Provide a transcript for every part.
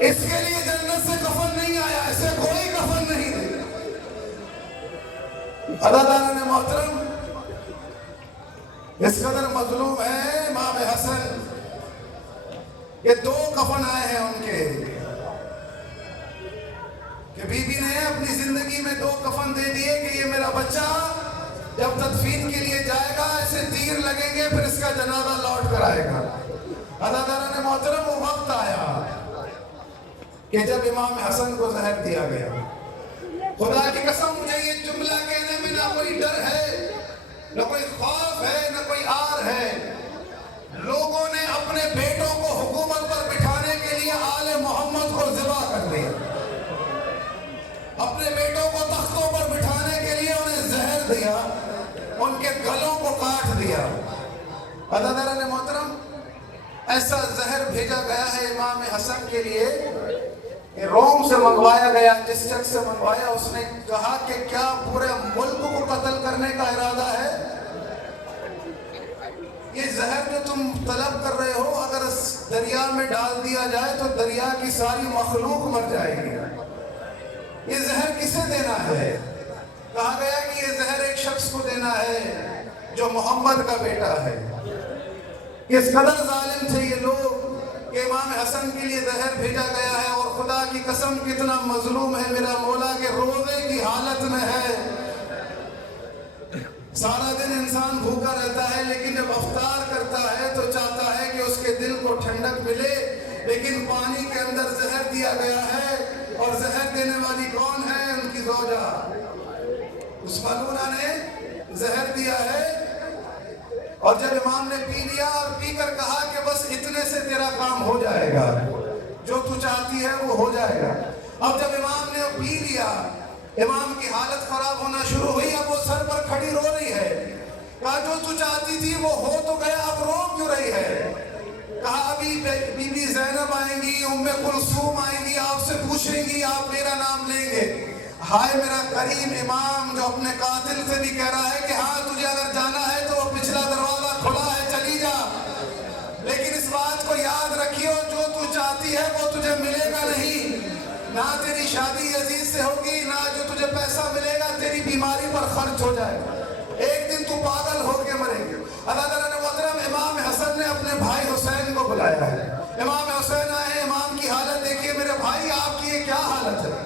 اس کے لیے جنت سے کفن نہیں آیا، اسے کوئی کفن نہیں دے۔ عزیزان محترم، اس قدر مظلوم ہے امام حسن کہ 2 کفن آئے ہیں ان کے، کہ بی بی نے اپنی زندگی میں 2 کفن دے دیے کہ یہ میرا بچہ جب تدفین کے لیے جائے گا اسے تیر لگیں گے، پھر اس کا جنازہ لوٹ کر آئے گا۔ عزیزان محترم، وہ وقت آیا کہ جب امام حسن کو زہر دیا گیا۔ خدا کی قسم، مجھے یہ جملہ کہنے میں نہ کوئی ڈر ہے، نہ کوئی خوف ہے، نہ کوئی آر ہے۔ لوگوں نے اپنے بیٹوں کو حکومت پر بٹھانے کے لیے آل محمد کو ذبح کر دیا، اپنے بیٹوں کو تختوں پر بٹھانے کے لیے انہیں زہر دیا، ان کے گلوں کو کاٹ دیا۔ عزیزان محترم، ایسا زہر بھیجا گیا ہے امام حسن کے لیے کہ روم سے منگوایا گیا، جس شخص سے منگوایا اس نے کہا کہ کیا پورے ملک کو قتل کرنے کا ارادہ ہے؟ یہ زہر جو تم طلب کر رہے ہو اگر اس دریا میں ڈال دیا جائے تو دریا کی ساری مخلوق مر جائے گی۔ یہ زہر کسے دینا ہے؟ کہا گیا کہ یہ زہر ایک شخص کو دینا ہے جو محمد کا بیٹا ہے۔ کس قدر ظالم تھے یہ لوگ کہ امام حسن کے لیے زہر بھیجا گیا ہے، اور خدا کی قسم کتنا مظلوم ہے میرا مولا کہ روزے کی حالت میں ہے۔ سارا دن انسان بھوکا رہتا ہے، لیکن جب افطار کرتا ہے تو چاہتا ہے کہ اس کے دل کو ٹھنڈک ملے، لیکن پانی کے اندر زہر دیا گیا ہے، اور زہر دینے والی کون ہے؟ ان کی زوجہ۔ اس ملونہ نے زہر دیا ہے، اور جب امام نے پی لیا اور پی کر کہا کہ بس اتنے سے تیرا کام ہو جائے گا، جو تو چاہتی ہے وہ ہو جائے گا۔ اب جب امام نے پی لیا، امام کی حالت خراب ہونا شروع ہوئی، اب وہ سر پر کھڑی رو رہی ہے۔ کہا جو تو چاہتی تھی وہ ہو تو گیا، اب رو کیوں رہی ہے؟ کہا ابھی بی بی زینب آئیں گی، ام کلثوم آئیں گی، آپ سے پوچھیں گی، آپ میرا نام لیں گے۔ ہائے میرا کریم امام جو اپنے قاتل سے بھی کہہ رہا ہے کہ ہاں تجھے اگر جانا ہے تو پچھلا دروازہ کھلا ہے، چلی جا، لیکن اس بات کو یاد رکھیو جو تو چاہتی ہے وہ تجھے ملے گا نہیں۔ نہ تیری شادی عزیز سے ہوگی، نہ جو تجھے پیسہ ملے گا تیری بیماری پر خرچ ہو جائے گا، ایک دن تو پاگل ہو کے مرے گی۔ اللہ تعالیٰ نے محترم امام حسن نے اپنے بھائی حسین کو بلایا ہے۔ امام حسین آئے، امام کی حالت دیکھیے، میرے بھائی آپ کی یہ کیا حالت ہے؟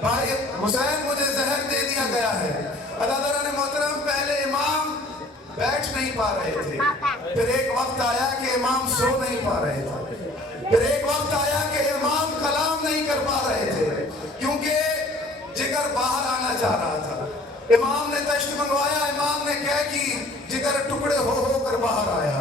بھائی حسین مجھے زہر دے دیا گیا ہے۔ اللہ تعالیٰ نے محترم پہلے امام بیٹھ نہیں پا رہے تھے، پھر ایک وقت آیا کہ امام سو نہیں پا رہے تھے، پھر ایک وقت آیا کہ امام کلام نہیں کر پا رہے تھے، کیونکہ جگر باہر آنا چاہ رہا تھا۔ امام نے تشت منگوایا، امام نے کہا کہ جگر ٹکڑے ہو کر باہر آیا،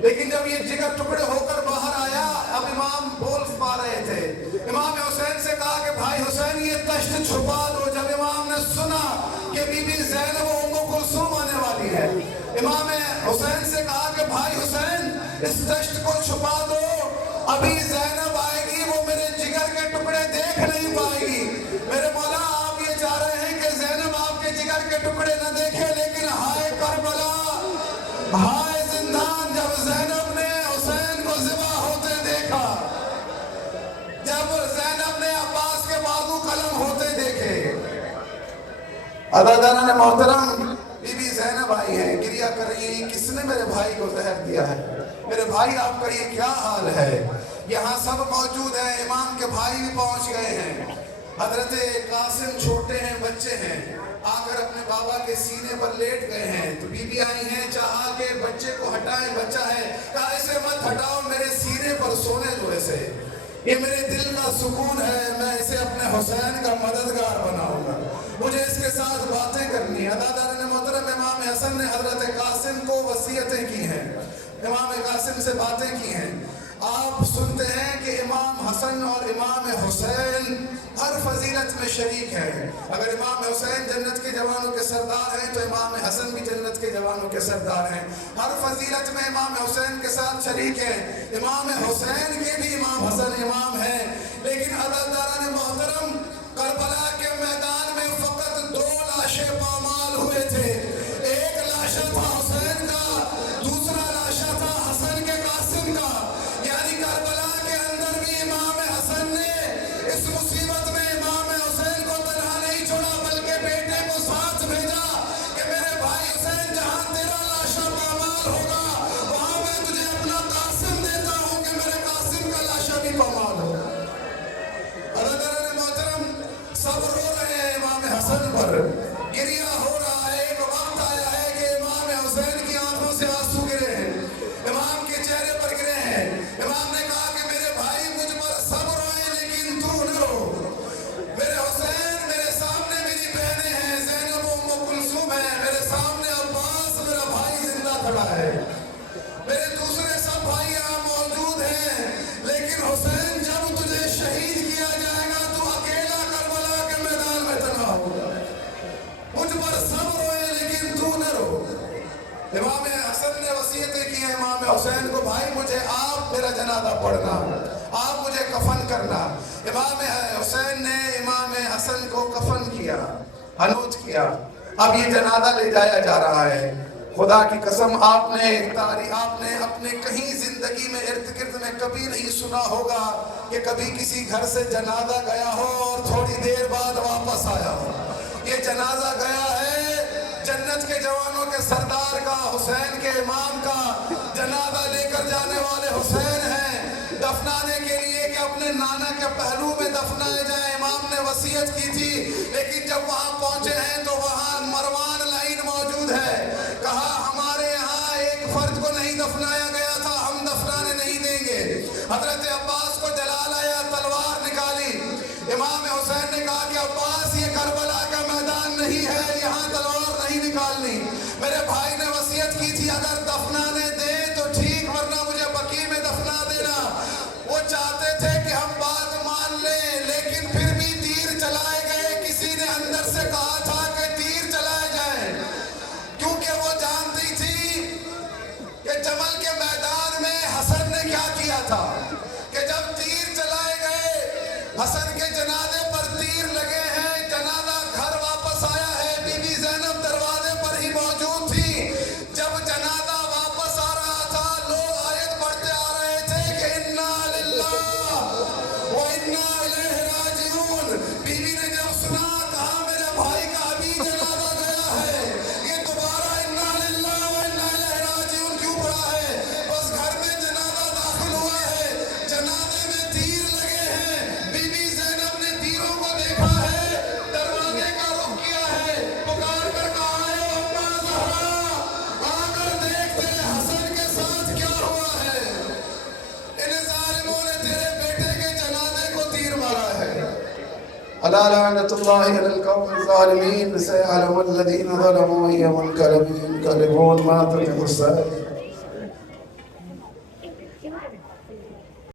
لیکن جب یہ جگر ٹکڑے ہو کر باہر آیا اب امام بول پا رہے تھے۔ امام حسین سے کہا کہ بھائی حسین یہ تشت چھپا دو۔ جب امام نے سنا کہ بی بی زینب و ام کلثوم آنے والی ہے، امام حسین سے کہا کہ بھائی حسین اس تشت کو چھپا دو، ابھی زینب آئے گی، وہ میرے جگر کے ٹکڑے دیکھ نہیں پائے گی۔ میرے مولا آپ یہ چاہ رہے ہیں کہ زینب آپ کے جگر کے ٹکڑے نہ دیکھے، لیکن ہائے کربلا، ہائے زندان، جب زینب نے حسین کو ذبح ہوتے دیکھا، جب زینب نے عباس کے بازو قلم ہوتے دیکھے۔ عزیزان محترم، بی بی زینب آئی ہے، گریہ کر رہی ہے، کس نے میرے بھائی کو زہر دیا ہے؟ میرے بھائی آپ کا یہ کیا حال ہے؟ یہاں سب موجود ہیں، امام کے بھائی بھی پہنچ گئے ہیں۔ حضرت قاسم چھوٹے ہیں، بچے ہیں، آ کر اپنے بابا کے سینے پر لیٹ گئے ہیں، تو بی بی آئی ہیں، چاہا کہ بچے کو ہٹائیں، بچہ ہے، کہا اسے مت ہٹاؤ، میرے سینے پر سونے دو اسے، یہ میرے دل کا سکون ہے، میں اسے اپنے حسین کا مددگار بناؤں گا، مجھے اس کے ساتھ باتیں کرنی ہے۔ عزیزان محترم، امام حسن نے حضرت قاسم کو وصیتیں کی ہیں، امام قاسم سے باتیں کی ہیں۔ آپ سنتے ہیں کہ امام حسن اور امام حسین ہر فضیلت میں شریک ہیں۔ اگر امام حسین جنت کے جوانوں کے سردار ہیں تو امام حسن بھی جنت کے جوانوں کے سردار ہیں، ہر فضیلت میں امام حسین کے ساتھ شریک ہیں۔ امام حسین کے بھی امام حسن امام ہیں، لیکن عزیزان محترم کربلا کے میدان میں فقط 2 لاشیں پامال ہوئے تھے، ایک لاشا تھا حسین کا، دوسرا لاشا تھا حسن کے قاسم کا، یعنی کربلا کے اندر بھی امام حسن حسین کو بھائی مجھے آپ میرا جنازہ پڑھنا، آپ مجھے کفن کرنا۔ امام حسین نے امام حسن کو کفن کیا، حنوط کیا۔ اب یہ جنازہ لے جایا جا رہا ہے۔ خدا کی قسم آپ نے اپنے کہیں زندگی میں ارد گرد میں کبھی نہیں سنا ہوگا کہ کبھی کسی گھر سے جنازہ گیا ہو اور تھوڑی دیر بعد واپس آیا ہو۔ یہ جنازہ گیا ہے جنت کے جوانوں کے سردار کا، حسین کے امام کا۔ جنازہ لے کر جانے والے حسین ہیں، دفنانے کے لیے کہ اپنے نانا کے پہلو میں دفنائے جائیں۔ امام نے وصیت کی تھی، لیکن جب وہاں پہنچے ہیں تو وہاں مروان لعین موجود ہے۔ کہا ہمارے یہاں ایک فرد کو نہیں دفنایا گیا تھا، ہم دفنانے نہیں دیں گے۔ حضرت عباس کو جلال آیا، تلوار نکالی۔ امام حسین نے کہا کہ عباس یہ کربلا کا میدان نہیں ہے، یہاں تلوار نہیں نکالنی۔ میرے بھائی نے وصیت کی تھی اگر دفنانے دیں تو ٹھیک، ورنہ مجھے بقیع میں دفنا دینا۔ وہ چاہتے تھے کہ ہم بات مان لیں، لیکن پھر بھی تیر چلائے گئے۔ کسی نے اندر سے کہا تھا کہ تیر چلائے جائیں، کیونکہ وہ جانتی تھی کہ جمل کے میدان میں حسن نے کیا کیا تھا کہ جب تیر چلائے گئے، حسن کے جنازے پر تیر لگے ہیں، جنازہ گھر واپس آیا ہے۔ بی بی زینب دروازے پر ہی موجود تھی۔ جب جنازہ واپس آ رہا تھا، لوگ آیت پڑھتے آ رہے تھے کہ انا للہ و انا الیہ راجعون۔ بی بی نے جب سنا، کہا میرے بھائی کا ابھی جنازہ گیا ہے، یہ دوبارہ انا للہ و انا الیہ راجعون کیوں پڑھا ہے؟ بس گھر میں جنازہ داخل ہوا ہے، جنازے میں تیر لگے ہیں۔ بی بی زینب نے تیروں کو دیکھا ہے، دروازے کا رخ کیا ہے، پکار کر کہا ہے اما زہرا، آ کر دیکھ تیرے حسن کے ساتھ کیا ہوا ہے۔ ان ظالموں نے تیرے بیٹے کے جنازے کو تیر مارا ہے۔ الا لعنت اللہ علی القوم الظالمین، سيعلم الذین ظلموا أي منقلب ينقلبون۔ ما تطع السائل